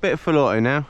Bit of full auto now.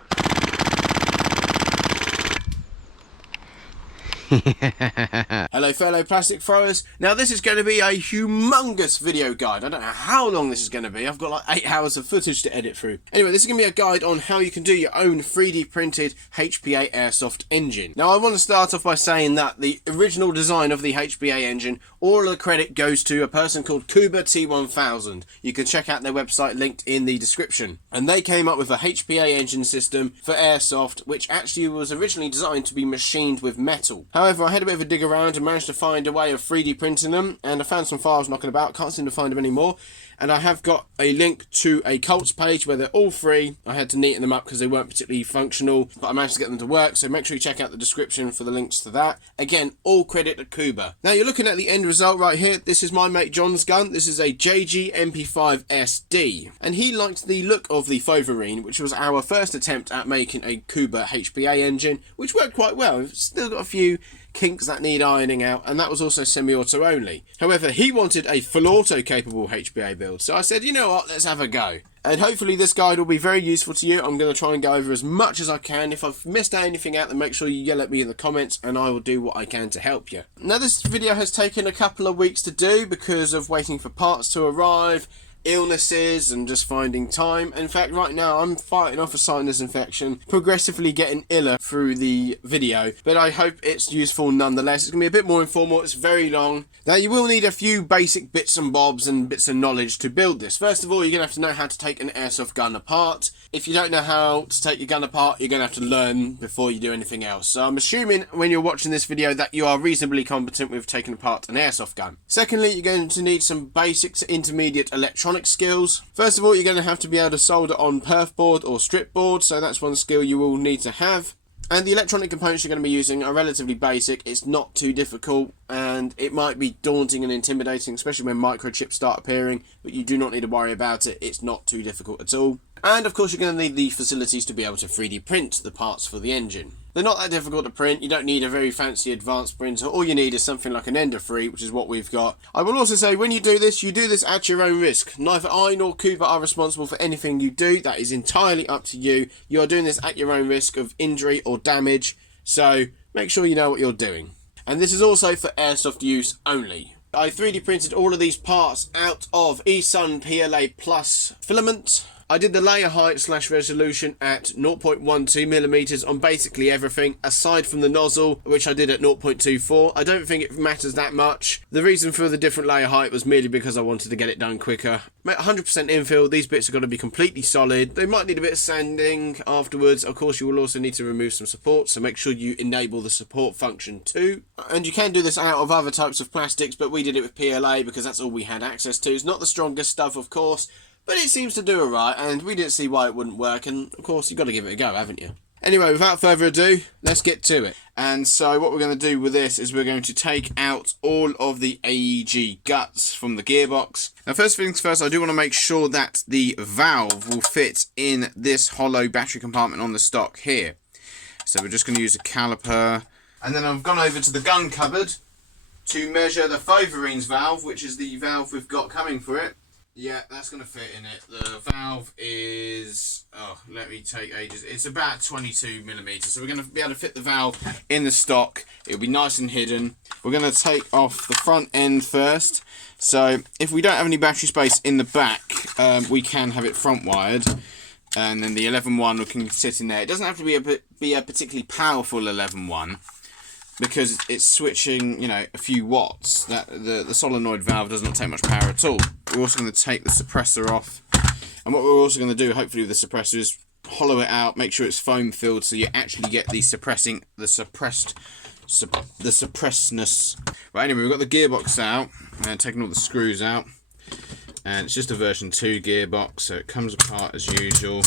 Hello fellow plastic throwers. Now this is going to be a humongous video guide. I don't know how long this is going to be. I've got like 8 hours of footage to edit through. Anyway, this is going to be a guide on how you can do your own 3D printed HPA airsoft engine. Now I want to start off by saying that the original design of the HPA engine, all of the credit goes to a person called Kuba T1000. You can check out their website linked in the description. And they came up with a HPA engine system for airsoft, which actually was originally designed to be machined with metal. However, I had a bit of a dig around and managed to find a way of 3D printing them, and I found some files knocking about, can't seem to find them anymore. And I have got a link to a Cults page where they're all free. I had to neaten them up because they weren't particularly functional, but I managed to get them to work, so make sure you check out the description for the links to that. Again, all credit to Kuba. Now you're looking at the end result right here. This is my mate John's gun. This is a JG MP5SD, and he liked the look of the Foverine, which was our first attempt at making a Kuba HPA engine, which worked quite well. We've still got a few kinks that need ironing out, and that was also semi-auto only. However, he wanted a full auto capable HPA build, so I said, you know what, let's have a go. And hopefully this guide will be very useful to you. I'm going to try and go over as much as I can. If I've missed anything out, then make sure you yell at me in the comments and I will do what I can to help you. Now this video has taken a couple of weeks to do because of waiting for parts to arrive, illnesses, and just finding time. In fact, right now I'm fighting off a sinus infection, progressively getting iller through the video, but I hope it's useful nonetheless. It's going to be a bit more informal. It's very long. Now you will need a few basic bits and bobs and bits of knowledge to build this. First of all, you're going to have to know how to take an airsoft gun apart. If you don't know how to take your gun apart, you're going to have to learn before you do anything else. So I'm assuming when you're watching this video that you are reasonably competent with taking apart an airsoft gun. Secondly, you're going to need some basic to intermediate electronic skills. First of all, you're going to have to be able to solder on perf board or strip board, so that's one skill you will need to have. And the electronic components you're going to be using are relatively basic. It's not too difficult, and it might be daunting and intimidating, especially when microchips start appearing, but you do not need to worry about it. It's not too difficult at all. And of course you're going to need the facilities to be able to 3D print the parts for the engine. They're not that difficult to print. You don't need a very fancy advanced printer. All you need is something like an Ender 3, which is what we've got. I will also say, when you do this at your own risk. Neither I nor Kuba are responsible for anything you do. That is entirely up to you. You are doing this at your own risk of injury or damage, so make sure you know what you're doing. And this is also for airsoft use only. I 3D printed all of these parts out of eSun PLA Plus filament. I did the layer height / resolution at 0.12mm on basically everything, aside from the nozzle, which I did at 0.24. I don't think it matters that much. The reason for the different layer height was merely because I wanted to get it done quicker. 100% infill, these bits are going to be completely solid. They might need a bit of sanding afterwards. Of course, you will also need to remove some support, so make sure you enable the support function too. And you can do this out of other types of plastics, but we did it with PLA because that's all we had access to. It's not the strongest stuff, of course, but it seems to do alright, and we didn't see why it wouldn't work, and of course you've got to give it a go, haven't you? Anyway, without further ado, let's get to it. And so what we're going to do with this is we're going to take out all of the AEG guts from the gearbox. Now first things first, I do want to make sure that the valve will fit in this hollow battery compartment on the stock here. So we're just going to use a caliper. And then I've gone over to the gun cupboard to measure the Foverine's valve, which is the valve we've got coming for it. Yeah, that's going to fit in it. The valve is, let me take ages. It's about 22mm. So we're going to be able to fit the valve in the stock. It'll be nice and hidden. We're going to take off the front end first. So if we don't have any battery space in the back, we can have it front wired. And then the 11-1 can sit in there. It doesn't have to be a particularly powerful 11-1. Because it's switching, you know, a few watts. That the solenoid valve does not take much power at all. We're also going to take the suppressor off, and what we're also going to do, hopefully, with the suppressor is hollow it out, make sure it's foam filled, so you actually get the suppressedness. Right, anyway, we've got the gearbox out and taking all the screws out, and it's just a version 2 gearbox, so it comes apart as usual.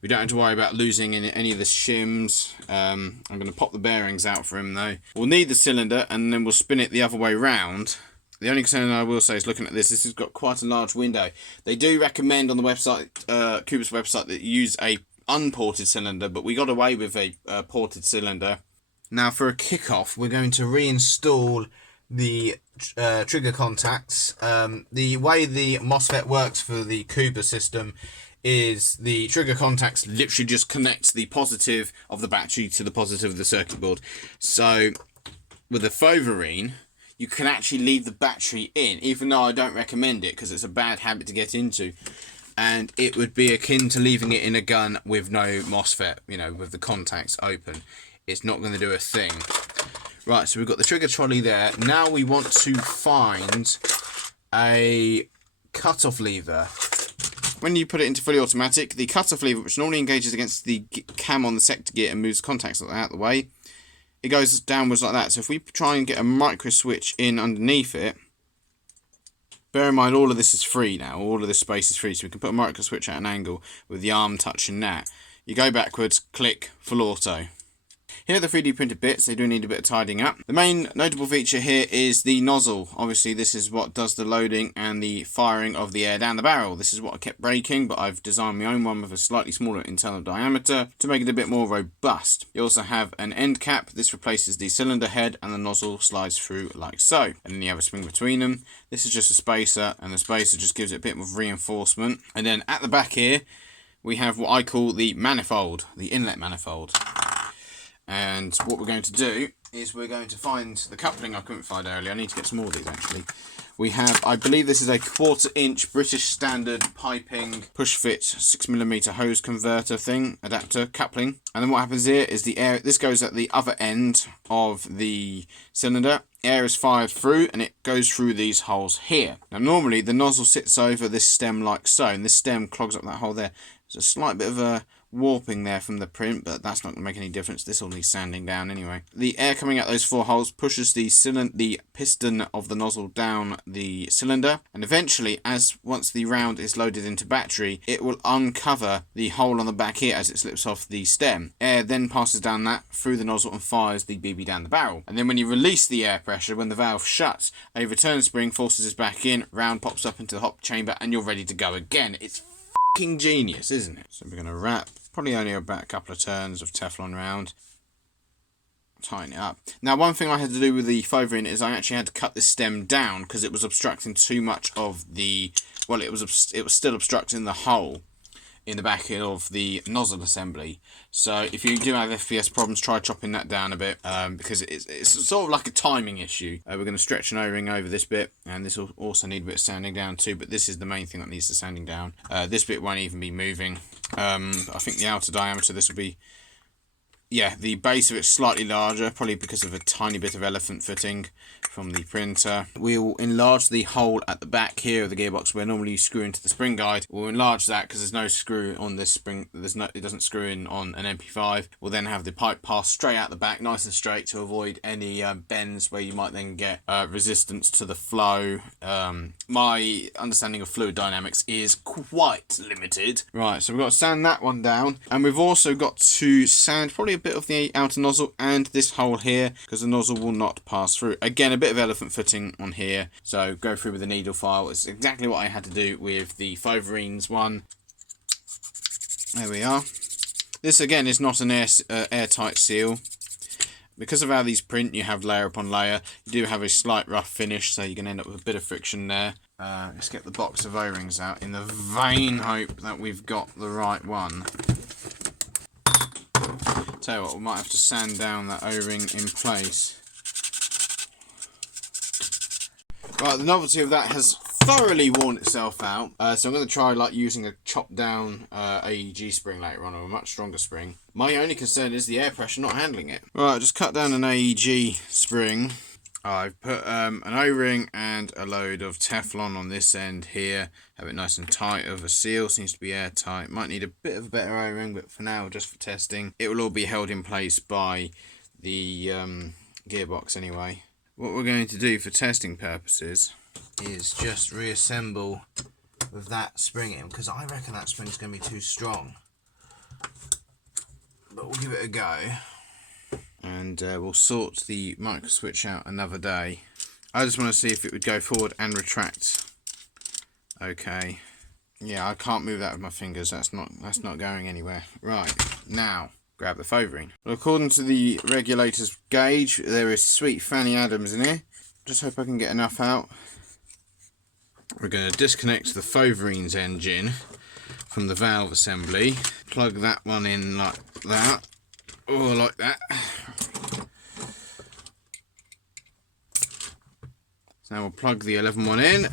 We don't have to worry about losing any of the shims. I'm going to pop the bearings out for him though. We'll need the cylinder and then we'll spin it the other way round. The only concern I will say is looking at this has got quite a large window. They do recommend on the website, Kuba's website, that you use a unported cylinder, but we got away with a ported cylinder. Now for a kickoff, we're going to reinstall the trigger contacts. The way the MOSFET works for the Kuba system is the trigger contacts literally just connect the positive of the battery to the positive of the circuit board. So with the Foverine, you can actually leave the battery in, even though I don't recommend it because it's a bad habit to get into. And it would be akin to leaving it in a gun with no MOSFET, you know, with the contacts open. It's not going to do a thing. Right, so we've got the trigger trolley there. Now we want to find a cutoff lever. When you put it into fully automatic, the cutoff lever, which normally engages against the cam on the sector gear and moves contacts like that out of the way, it goes downwards like that. So if we try and get a micro switch in underneath it, bear in mind all of this is free now, all of this space is free, so we can put a micro switch at an angle with the arm touching that. You go backwards, click, full auto. Here are the 3D printed bits, they do need a bit of tidying up. The main notable feature here is the nozzle. Obviously this is what does the loading and the firing of the air down the barrel. This is what I kept breaking, but I've designed my own one with a slightly smaller internal diameter to make it a bit more robust. You also have an end cap. This replaces the cylinder head and the nozzle slides through like so. And then you have a spring between them. This is just a spacer, and the spacer just gives it a bit of reinforcement. And then at the back here, we have what I call the manifold, the inlet manifold. And what we're going to do is we're going to find the coupling I couldn't find earlier. I need to get some more of these actually. We have, I believe this is a 1/4 inch British standard piping push fit 6mm hose converter thing, adapter, coupling. And then what happens here is the air, this goes at the other end of the cylinder. Air is fired through and it goes through these holes here. Now normally the nozzle sits over this stem like so, and this stem clogs up that hole there. There's a slight bit of a warping there from the print, but that's not going to make any difference. This will need sanding down anyway. The air coming out those 4 holes pushes the piston of the nozzle down the cylinder, and eventually, once the round is loaded into battery, it will uncover the hole on the back here as it slips off the stem. Air then passes down that through the nozzle and fires the BB down the barrel. And then when you release the air pressure, when the valve shuts, a return spring forces it back in, round pops up into the hot chamber, and you're ready to go again. It's f***ing genius, isn't it? So we're going to wrap probably only about a couple of turns of Teflon round, tighten it up. Now one thing I had to do with the Foverine is I actually had to cut the stem down because it was obstructing too much of the, well, it was still obstructing the hole in the back of the nozzle assembly. So if you do have FPS problems, try chopping that down a bit, because it's sort of like a timing issue. We're going to stretch an O-ring over this bit, and this will also need a bit of sanding down too, but this is the main thing that needs the sanding down. This bit won't even be moving. I think the outer diameter, this will be, yeah, the base of it's slightly larger, probably because of a tiny bit of elephant fitting from the printer. We will enlarge the hole at the back here of the gearbox where normally you screw into the spring guide. We'll enlarge that because there's no screw on this spring. It doesn't screw in on an MP5. We'll then have the pipe pass straight out the back, nice and straight, to avoid any bends where you might then get resistance to the flow. My understanding of fluid dynamics is quite limited. Right, so we've got to sand that one down, and we've also got to sand probably a bit of the outer nozzle and this hole here because the nozzle will not pass through. Again, a bit of elephant fitting on here, so go through with the needle file. It's exactly what I had to do with the Foverines one. There we are. This again is not an airtight seal. Because of how these print, you have layer upon layer. You do have a slight rough finish, so you're going to end up with a bit of friction there. Let's get the box of O-rings out in the vain hope that we've got the right one. Tell you what, we might have to sand down that O-ring in place. Right, the novelty of that has thoroughly worn itself out. So I'm going to try like using a chopped down AEG spring later on, or a much stronger spring. My only concern is the air pressure not handling it. Right, just cut down an AEG spring. I've put an O-ring and a load of Teflon on this end here. Have it nice and tight of a seal, seems to be airtight. Might need a bit of a better O-ring, but for now, just for testing, it will all be held in place by the gearbox anyway. What we're going to do for testing purposes is just reassemble with that spring in, because I reckon that spring's going to be too strong. But we'll give it a go. And we'll sort the micro switch out another day. I just want to see if it would go forward and retract. Okay. Yeah, I can't move that with my fingers. That's not going anywhere. Right, now grab the Foverine. Well, according to the regulator's gauge, there is sweet Fanny Adams in here. Just hope I can get enough out. We're going to disconnect the Foverine's engine from the valve assembly. Plug that one in like that, or like that. So now we'll plug the 11 one in.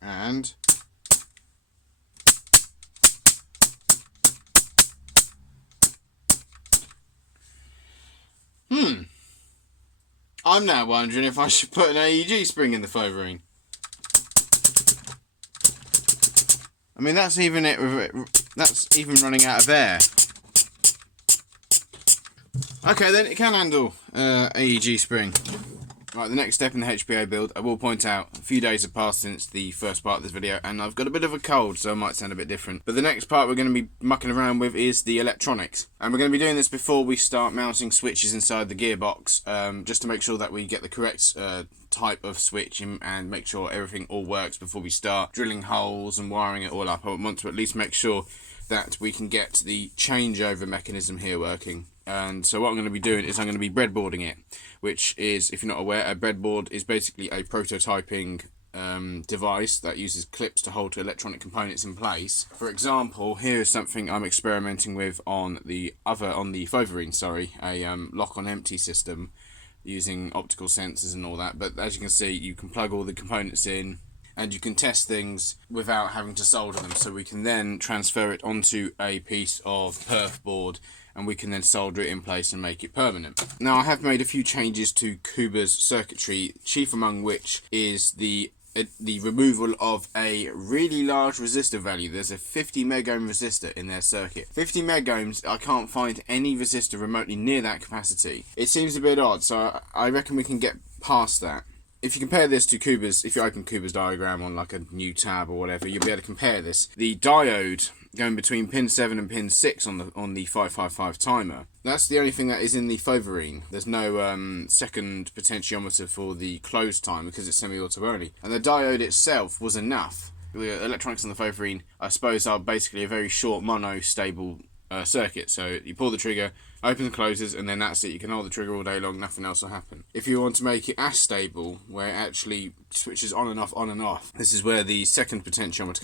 And I'm now wondering if I should put an AEG spring in the faux ring. I mean, that's even running out of air. Okay, then it can handle AEG spring. Right, the next step in the HPA build, I will point out, a few days have passed since the first part of this video, and I've got a bit of a cold, so it might sound a bit different. But the next part we're going to be mucking around with is the electronics. And we're going to be doing this before we start mounting switches inside the gearbox, just to make sure that we get the correct type of switch and make sure everything all works before we start drilling holes and wiring it all up. I want to at least make sure that we can get the changeover mechanism here working. And so what I'm going to be doing is I'm going to be breadboarding it, which is, if you're not aware, a breadboard is basically a prototyping device that uses clips to hold electronic components in place. For example, here is something I'm experimenting with on the Foverine, a lock on empty system using optical sensors and all that. But as you can see, you can plug all the components in and you can test things without having to solder them. So we can then transfer it onto a piece of perf board and we can then solder it in place and make it permanent. Now, I have made a few changes to Kuba's circuitry, chief among which is the removal of a really large resistor value. There's a 50 megohm resistor in their circuit. 50 megohms, I can't find any resistor remotely near that capacity. It seems a bit odd, so I reckon we can get past that. If you compare this to Kuba's, if you open Kuba's diagram on like a new tab or whatever, you'll be able to compare this. The diode going between pin 7 and pin 6 on the 555 timer, that's the only thing that is in the Foverine. There's no second potentiometer for the closed time because it's semi-auto only. And the diode itself was enough. The electronics on the Foverine, I suppose, are basically a very short mono-stable circuit. So you pull the trigger, open and closes, and then that's it. You can hold the trigger all day long, nothing else will happen. If you want to make it astable, where it actually switches on and off, this is where the second potentiometer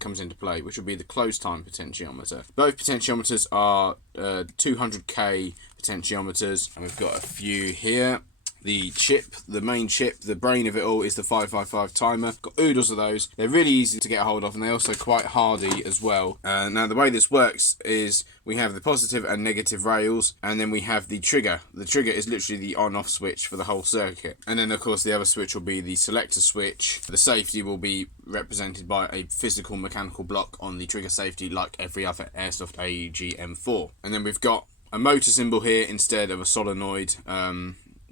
comes into play, which will be the closed time potentiometer. Both potentiometers are 200k potentiometers, and we've got a few here. The chip, the main chip, the brain of it all is the 555 timer. Got oodles of those. They're really easy to get a hold of, and they're also quite hardy as well. Now, the way this works is we have the positive and negative rails, and then we have the trigger. The trigger is literally the on-off switch for the whole circuit. And then, of course, the other switch will be the selector switch. The safety will be represented by a physical mechanical block on the trigger safety, like every other Airsoft AEG M4. And then we've got a motor symbol here instead of a solenoid.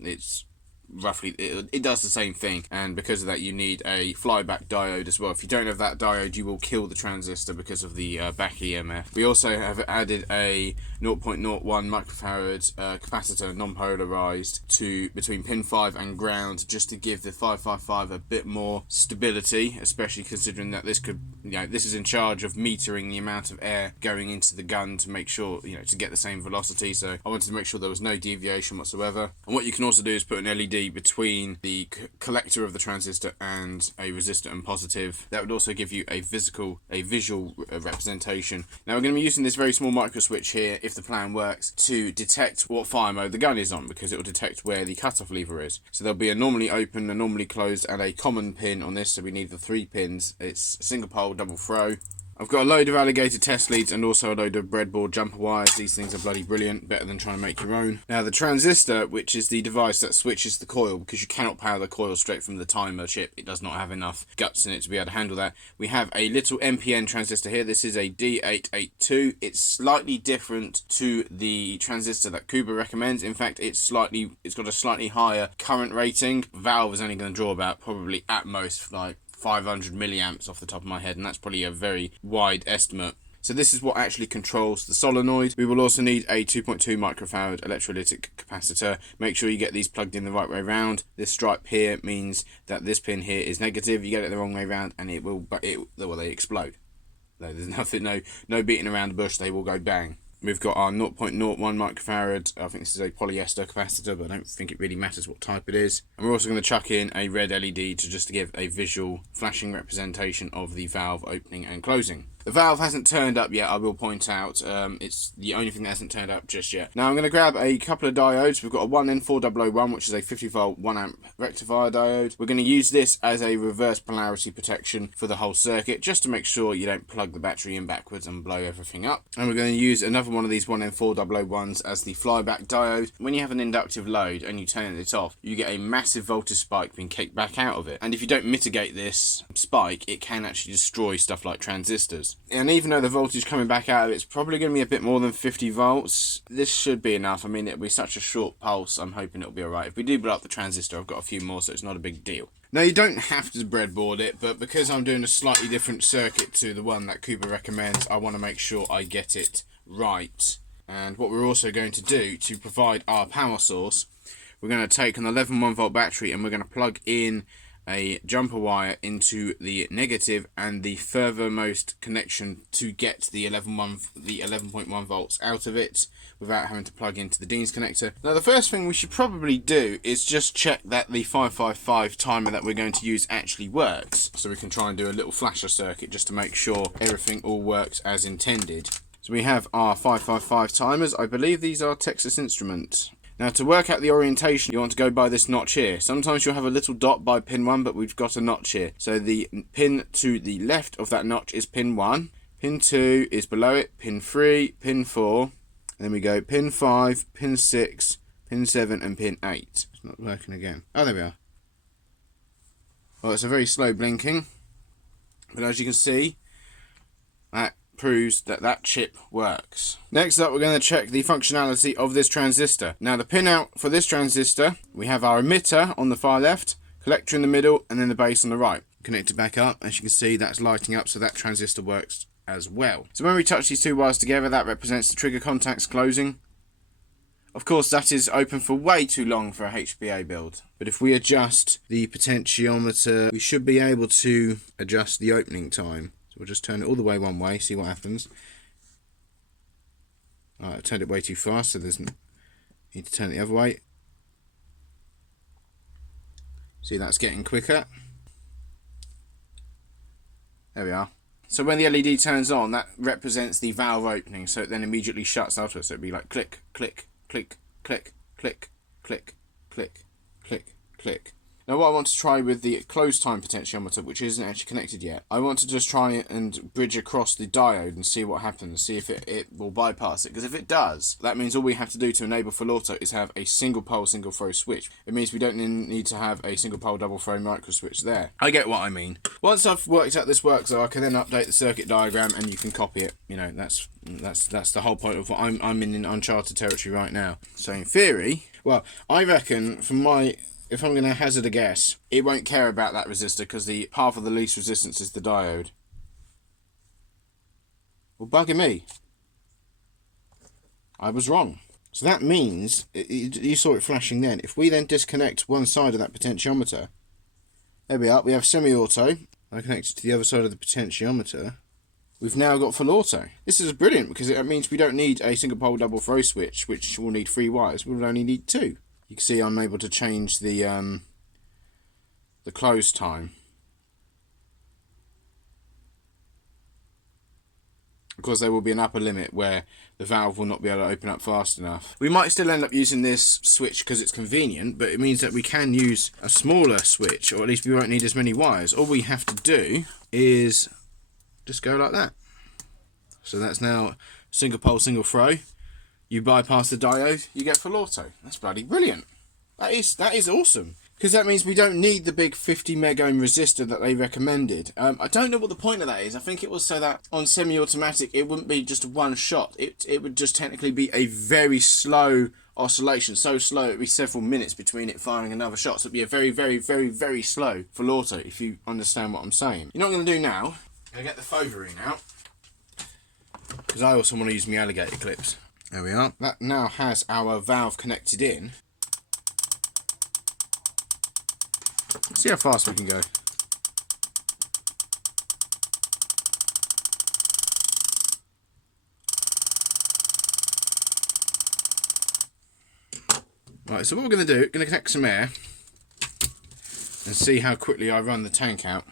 It's roughly, it does the same thing, and because of that you need a flyback diode as well. If you don't have that diode, you will kill the transistor because of the back EMF. We also have added a 0.01 microfarad capacitor, non-polarized, to between pin 5 and ground, just to give the 555 a bit more stability, especially considering that this could, this is in charge of metering the amount of air going into the gun to make sure, to get the same velocity. So I wanted to make sure there was no deviation whatsoever. And what you can also do is put an LED between the collector of the transistor and a resistor and positive. That would also give you a visual representation. Now, we're going to be using this very small micro switch here, if the plan works, to detect what fire mode the gun is on, because it will detect where the cutoff lever is. So there'll be a normally open, a normally closed, and a common pin on this. So we need the 3 pins. It's single pole, double throw. I've got a load of alligator test leads and also a load of breadboard jumper wires. These things are bloody brilliant, better than trying to make your own. Now, the transistor, which is the device that switches the coil, because you cannot power the coil straight from the timer chip, it does not have enough guts in it to be able to handle that. We have a little MPN transistor here. This is a D882. It's slightly different to the transistor that Kuba recommends. In fact, it's got a slightly higher current rating. Valve is only going to draw about, probably at most, like 500 milliamps off the top of my head, and that's probably a very wide estimate. So this is what actually controls the solenoid. We will also need a 2.2 microfarad electrolytic capacitor. Make sure you get these plugged in the right way round. This stripe here means that this pin here is negative. You get it the wrong way round and they explode. There's nothing, no beating around the bush, they will go bang. We've got our 0.01 microfarad. I think this is a polyester capacitor, but I don't think it really matters what type it is. And we're also going to chuck in a red LED to just to give a visual flashing representation of the valve opening and closing. The valve hasn't turned up yet, I will point out. It's the only thing that hasn't turned up just yet. Now I'm going to grab a couple of diodes. We've got a 1N4001, which is a 50 volt 1 amp rectifier diode. We're going to use this as a reverse polarity protection for the whole circuit, just to make sure you don't plug the battery in backwards and blow everything up. And we're going to use another one of these 1N4001s as the flyback diode. When you have an inductive load and you turn it off, you get a massive voltage spike being kicked back out of it. And if you don't mitigate this spike, it can actually destroy stuff like transistors. And even though the voltage coming back out of it's probably going to be a bit more than 50 volts, this should be enough. I mean, it'll be such a short pulse, I'm hoping it'll be alright. If we do blow up the transistor, I've got a few more, so it's not a big deal. Now, you don't have to breadboard it, but because I'm doing a slightly different circuit to the one that Cooper recommends, I want to make sure I get it right. And what we're also going to do to provide our power source, we're going to take an 11 volt battery and we're going to plug in a jumper wire into the negative and the furthermost connection to get the 11.1 volts out of it without having to plug into the Dean's connector. Now, the first thing we should probably do is just check that the 555 timer that we're going to use actually works. So we can try and do a little flasher circuit just to make sure everything all works as intended. So we have our 555 timers. I believe these are Texas Instruments. Now, to work out the orientation, you want to go by this notch here. Sometimes you'll have a little dot by pin 1, but we've got a notch here. So the pin to the left of that notch is pin 1. Pin 2 is below it. Pin 3, pin 4. And then we go pin 5, pin 6, pin 7, and pin 8. It's not working again. Oh, there we are. Well, it's a very slow blinking. But as you can see, that proves that that chip works. Next up, we're going to check the functionality of this transistor. Now, the pin out for this transistor, we have our emitter on the far left, collector in the middle, and then the base on the right. Connect it back up. As you can see, that's lighting up, so that transistor works as well. So when we touch these two wires together, that represents the trigger contacts closing. Of course, that is open for way too long for a HPA build. But if we adjust the potentiometer, we should be able to adjust the opening time. We'll just turn it all the way one way, see what happens. Alright, I turned it way too fast, so there's need to turn it the other way. See, that's getting quicker. There we are. So when the LED turns on, that represents the valve opening, so it then immediately shuts after. So it'd be like click, click, click, click, click, click, click, click, click. Now, what I want to try with the close time potentiometer, which isn't actually connected yet, I want to just try and bridge across the diode and see what happens, see if it will bypass it. Because if it does, that means all we have to do to enable full auto is have a single pole, single throw switch. It means we don't need to have a single pole, double throw micro switch there. I get what I mean. Once I've worked out this works, though, I can then update the circuit diagram and you can copy it. You know, that's the whole point of what I'm in uncharted territory right now. So in theory, well, I reckon from my... If I'm going to hazard a guess, it won't care about that resistor because the path of the least resistance is the diode. Well, bugger me. I was wrong. So that means, you saw it flashing then, if we then disconnect one side of that potentiometer, there we are, we have semi-auto. I connect it to the other side of the potentiometer. We've now got full auto. This is brilliant because it means we don't need a single pole double throw switch, which will need 3 wires. We'll only need 2. You can see I'm able to change the close time. Of course, there will be an upper limit where the valve will not be able to open up fast enough. We might still end up using this switch because it's convenient, but it means that we can use a smaller switch, or at least we won't need as many wires. All we have to do is just go like that. So that's now single pole, single throw. You bypass the diode, you get full auto. That's bloody brilliant. That is awesome. Because that means we don't need the big 50 mega ohm resistor that they recommended. I don't know what the point of that is. I think it was so that on semi-automatic it wouldn't be just one shot. It would just technically be a very slow oscillation. So slow it would be several minutes between it firing another shot. So it would be a very, very, very, very slow full auto, if you understand what I'm saying. You know what I'm going to do now? I'm going to get the fovery out. Because I also want to use my alligator clips. There we are. That now has our valve connected in. Let's see how fast we can go. Right, so what we're going to do, going to connect some air and see how quickly I run the tank out.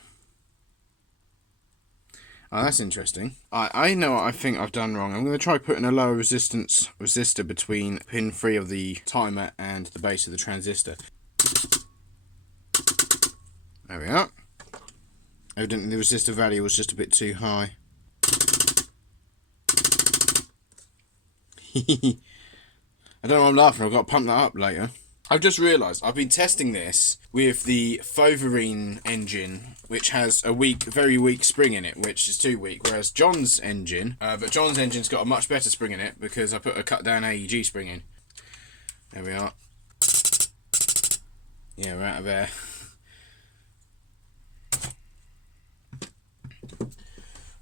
Oh, that's interesting. I know what I think I've done wrong. I'm going to try putting a lower resistance resistor between pin 3 of the timer and the base of the transistor. There we are. Evidently the resistor value was just a bit too high. I don't know why I'm laughing, I've got to pump that up later. I've just realised I've been testing this with the Foverine engine, which has a very weak spring in it, which is too weak, whereas John's engine, but John's engine's got a much better spring in it because I put a cut down AEG spring in. There we are. Yeah, we're out of air.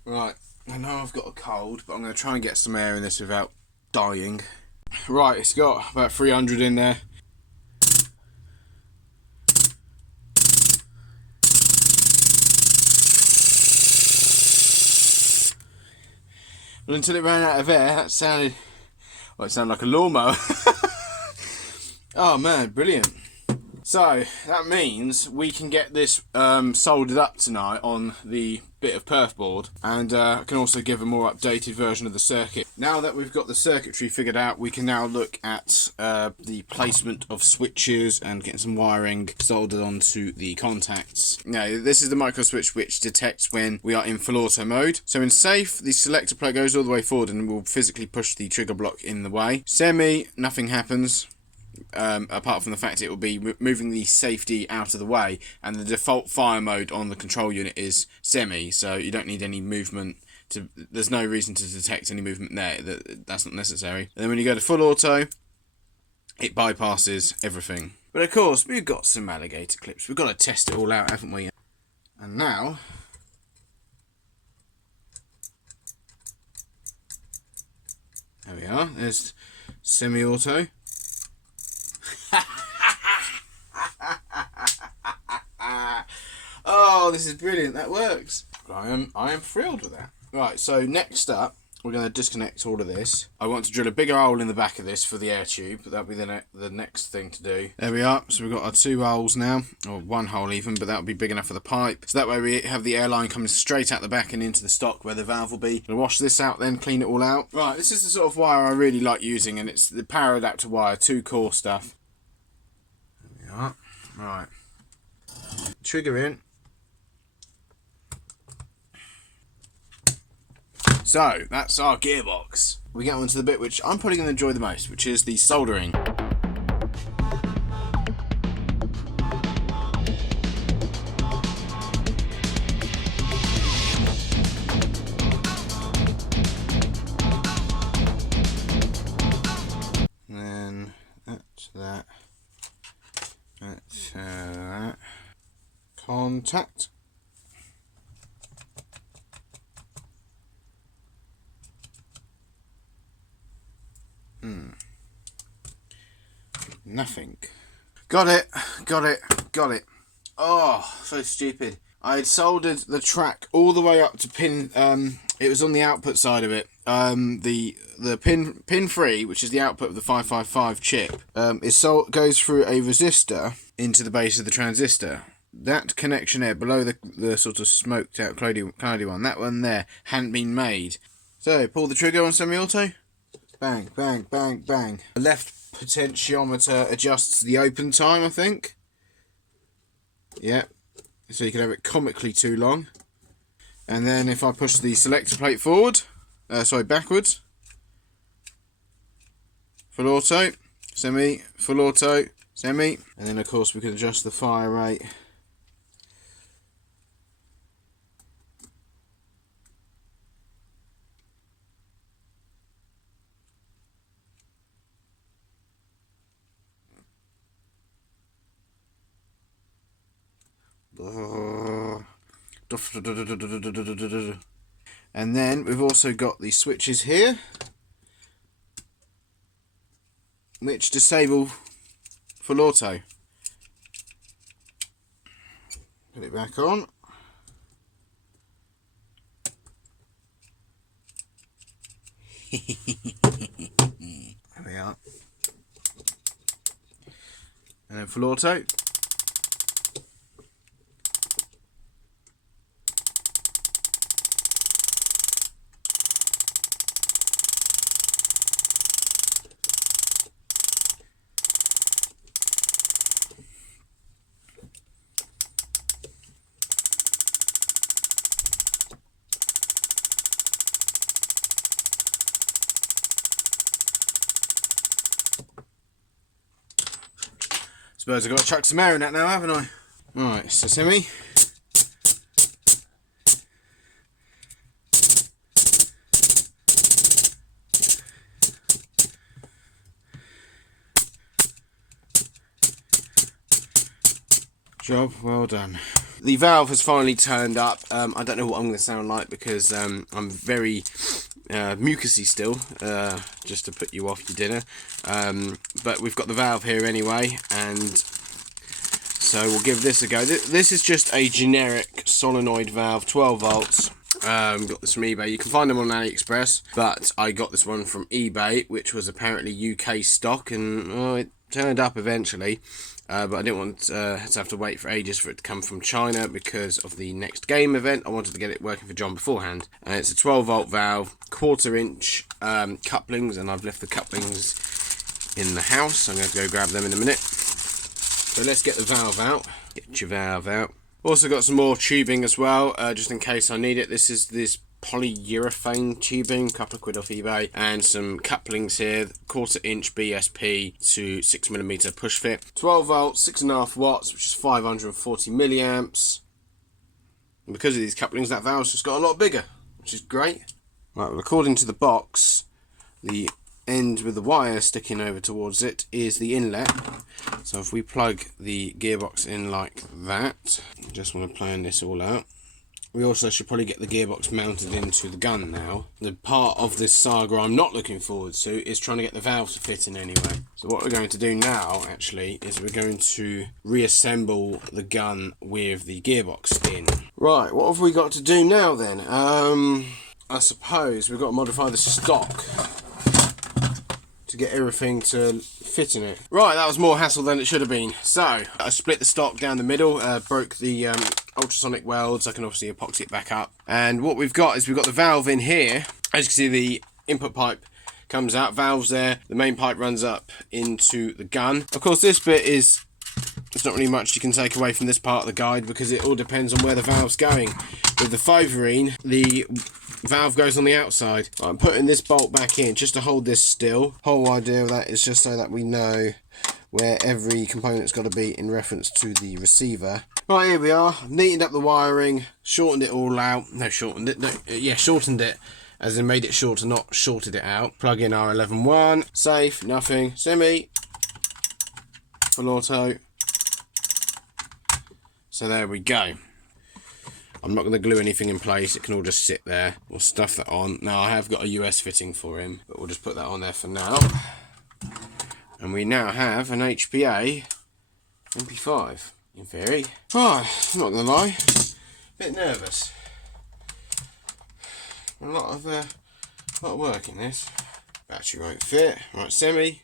Right, I know I've got a cold, but I'm going to try and get some air in this without dying. Right, it's got about 300 in there. Well, until it ran out of air, that sounded... well, it sounded like a lawnmower. Oh man, brilliant. So, that means we can get this soldered up tonight on the bit of perf board, and I can also give a more updated version of the circuit. Now that we've got the circuitry figured out, we can now look at the placement of switches and getting some wiring soldered onto the contacts. Now, this is the micro switch which detects when we are in full auto mode. So in safe, the selector plug goes all the way forward and will physically push the trigger block in the way. Semi, nothing happens. Apart from the fact it will be moving the safety out of the way, and the default fire mode on the control unit is semi, so you don't need any movement there's no reason to detect any movement there. That's not necessary. And then when you go to full auto, it bypasses everything. But of course, we've got some alligator clips. We've got to test it all out, haven't we? And now there we are. There's semi-auto. Oh, this is brilliant. That works. I am thrilled with that. Right, so next up, we're going to disconnect all of this. I want to drill a bigger hole in the back of this for the air tube, but that'll be the next thing to do. There we are. So we've got our 2 holes now, or 1 hole even, but that'll be big enough for the pipe. So that way we have the air line coming straight out the back and into the stock where the valve will be. We'll wash this out, then clean it all out. Right, this is the sort of wire I really like using, and it's the power adapter wire, 2 core stuff. There we are. Right. Trigger in. So, that's our gearbox. We get on to the bit which I'm probably going to enjoy the most, which is the soldering. And then that's that. That's that. Contact. Nothing. Got it. Oh, so stupid. I had soldered the track all the way up to pin, it was on the output side of it. The pin 3, which is the output of the 555 chip, goes through a resistor into the base of the transistor. That connection there below the sort of smoked out cloudy one, that one there hadn't been made. So pull the trigger on semi-auto. Bang, bang, bang, bang. The left potentiometer adjusts the open time, I think. Yeah, so you can have it comically too long. And then if I push the selector plate forward, backwards, full auto, semi, full auto, semi, and then of course we can adjust the fire rate. And then we've also got the switches here, which disable full auto. Put it back on. There we are. And then full auto. Suppose I've got to chuck some air in that now, haven't I? Right, so semi. Job well done. The valve has finally turned up. I don't know what I'm going to sound like because I'm very mucusy still, just to put you off your dinner. But we've got the valve here anyway, and so we'll give this a go. This is just a generic solenoid valve, 12 volts. Got this from eBay. You can find them on AliExpress, but I got this one from eBay, which was apparently UK stock, and it turned up eventually. But I didn't want to have to wait for ages for it to come from China because of the next game event. I wanted to get it working for John beforehand. And it's a 12 volt valve, 1/4 inch couplings, and I've left the couplings in the house. I'm going to go grab them in a minute. So let's get the valve out. Get your valve out. Also got some more tubing as well, just in case I need it. This is this polyurethane tubing, couple of quid off eBay, and some couplings here, 1/4 inch BSP to 6mm push fit, 12 volts, 6.5 watts, which is 540 milliamps. And because of these couplings, that valve's just got a lot bigger, which is great. Right, well, according to the box, the end with the wire sticking over towards it is the inlet. So if we plug the gearbox in like that, just want to plan this all out. We also should probably get the gearbox mounted into the gun now. The part of this saga I'm not looking forward to is trying to get the valve to fit in anyway. So what we're going to do now, actually, is we're going to reassemble the gun with the gearbox in. Right, what have we got to do now then? I suppose we've got to modify the stock to get everything to fit in it. Right, that was more hassle than it should have been. So, I split the stock down the middle, broke the ultrasonic welds. I can obviously epoxy it back up. And what we've got is we've got the valve in here. As you can see, the input pipe comes out, valve's there, the main pipe runs up into the gun. Of course, this bit is, there's not really much you can take away from this part of the guide because it all depends on where the valve's going. With the 5-ring, the valve goes on the outside. I'm putting this bolt back in just to hold this still. Whole idea of that is just so that we know where every component's got to be in reference to the receiver. Right, here we are. I've neatened up the wiring, shortened it all out. No, shortened it. No, yeah, shortened it. As in made it shorter, not shorted it out. Plug in R11.1. Safe, nothing. Semi. Full auto. So there we go. I'm not going to glue anything in place. It can all just sit there. We'll stuff that on. Now, I have got a US fitting for him, but we'll just put that on there for now. And we now have an HPA MP5, in theory. Oh, I'm not going to lie. A bit nervous. A lot of work in this. Battery won't fit. Right, semi.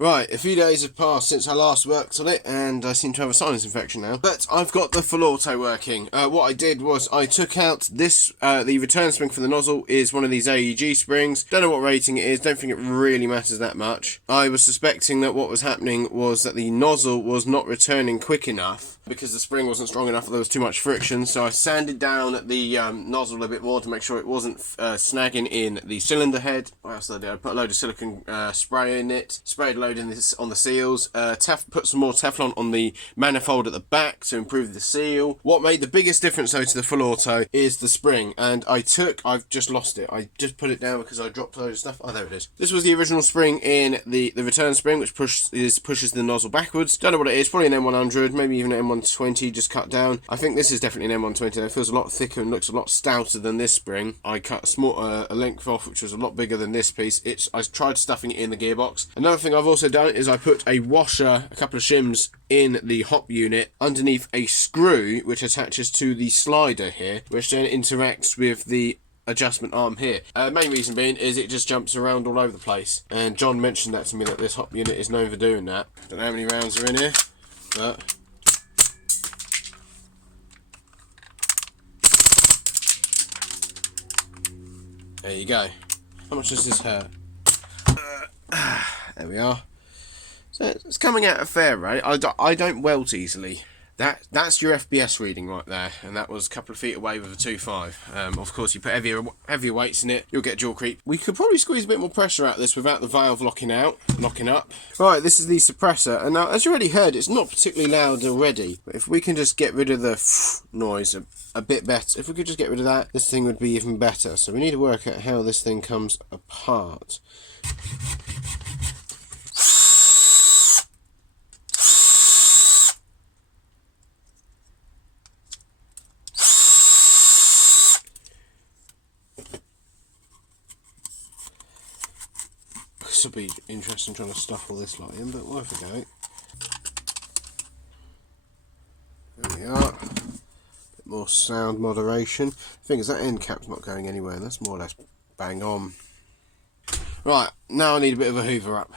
Right, a few days have passed since I last worked on it, and I seem to have a sinus infection now. But I've got the full auto working. What I did was I took out this, the return spring for the nozzle is one of these AEG springs. Don't know what rating it is, don't think it really matters that much. I was suspecting that what was happening was that the nozzle was not returning quick enough because the spring wasn't strong enough, there was too much friction. So I sanded down the nozzle a bit more to make sure it wasn't snagging in the cylinder head. What else did I do? I put a load of silicone spray in it, sprayed a load in this on the seals, put some more Teflon on the manifold at the back to improve the seal. What made the biggest difference though to the full auto is the spring, and I've just lost it. I just put it down because I dropped a load of stuff. Oh, there it is. This was the original spring in the return spring, which pushes the nozzle backwards. Don't know what it is, probably an M100, maybe even an M120, just cut down. I think this is definitely an M120 though. It feels a lot thicker and looks a lot stouter than this spring. I cut a length off, which was a lot bigger than this piece. I tried stuffing it in the gearbox. Another thing I've also also done is I put a washer, a couple of shims in the hop unit underneath a screw which attaches to the slider here, which then interacts with the adjustment arm here. Main reason being is it just jumps around all over the place, and John mentioned that to me, that this hop unit is known for doing that. Don't know how many rounds are in here, but there you go. How much does this hurt? There we are. So it's coming out a fair rate. I don't welt easily. That's your FPS reading right there, and that was a couple of feet away with a 2.5. Of course, you put heavier weights in it, you'll get jaw creep. We could probably squeeze a bit more pressure out of this without the valve locking up. Right, this is the suppressor, and now as you already heard, it's not particularly loud already. But if we can just get rid of the noise a bit better, if we could just get rid of that, this thing would be even better. So we need to work out how this thing comes apart. This will be interesting trying to stuff all this lot in, but worth a go. There we are. Bit more sound moderation. The thing is, that end cap's not going anywhere, and that's more or less bang on. Right, now I need a bit of a hoover up.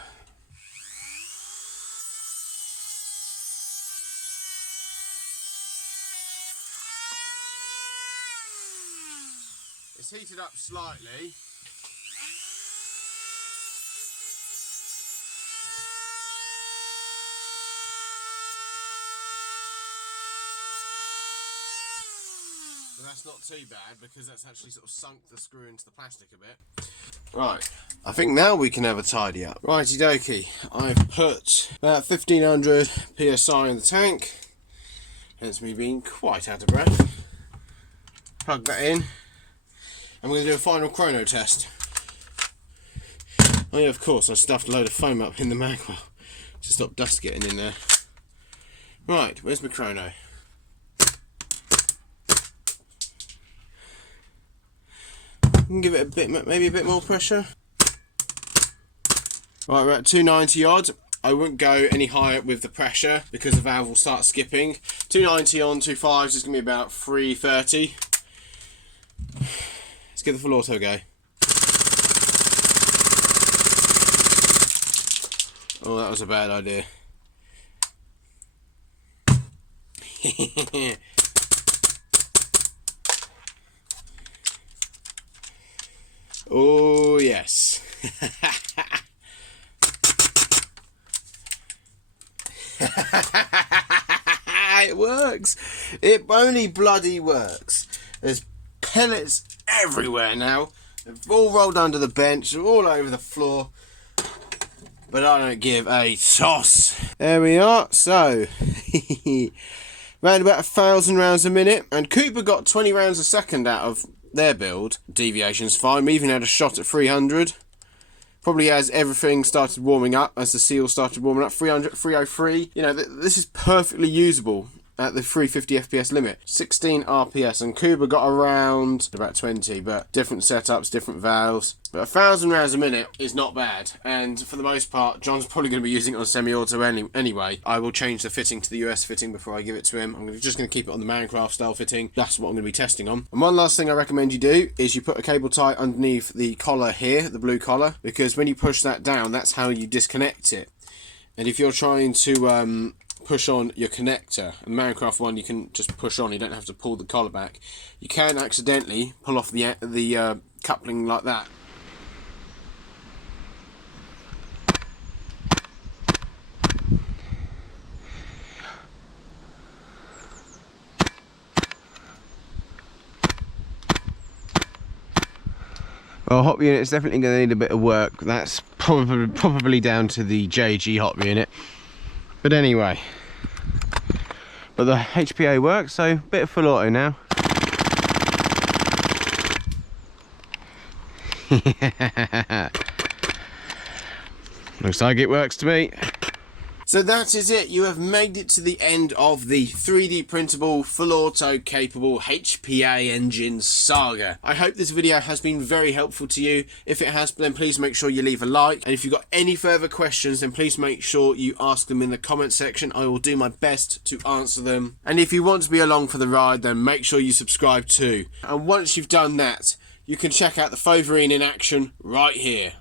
It's heated up slightly. But that's not too bad, because that's actually sort of sunk the screw into the plastic a bit. Right, I think now we can have a tidy up. Righty dokie, I've put about 1500 PSI in the tank, hence me being quite out of breath. Plug that in, and we're going to do a final chrono test. Oh yeah, of course, I stuffed a load of foam up in the mag well to stop dust getting in there. Right, where's my chrono? Can give it a bit, maybe a bit more pressure. Right, we're at 290 odd. I wouldn't go any higher with the pressure because the valve will start skipping. 290 on 2.5s is going to be about 330. Let's give the full auto go. Oh, that was a bad idea. Oh yes. It works. It only bloody works. There's pellets everywhere now. They've all rolled under the bench, they're all over the floor. But I don't give a toss. There we are. So round about 1,000 rounds a minute, and Cooper got 20 rounds a second out of their build. Deviation's fine. We even had a shot at 300. Probably as everything started warming up, as the seal started warming up. 300, 303. You know, this is perfectly usable at the 350 FPS limit. 16 RPS, and Kuba got around about 20, but different setups, different valves. But 1,000 rounds a minute is not bad, and for the most part, John's probably going to be using it on semi-auto anyway. I will change the fitting to the US fitting before I give it to him. I'm just going to keep it on the Minecraft style fitting. That's what I'm going to be testing on. And one last thing I recommend you do is you put a cable tie underneath the collar here, the blue collar, because when you push that down, that's how you disconnect it. And if you're trying to push on your connector, and Minecraft one you can just push on, you don't have to pull the collar back. You can accidentally pull off the coupling like that. Well, hop unit is definitely going to need a bit of work. That's probably down to the JG hop unit. But anyway, but the HPA works, so bit of full auto now. Looks like it works to me. So that is it. You have made it to the end of the 3D printable, full auto capable HPA engine saga. I hope this video has been very helpful to you. If it has, then please make sure you leave a like. And if you've got any further questions, then please make sure you ask them in the comment section. I will do my best to answer them. And if you want to be along for the ride, then make sure you subscribe too. And once you've done that, you can check out the Foverine in action right here.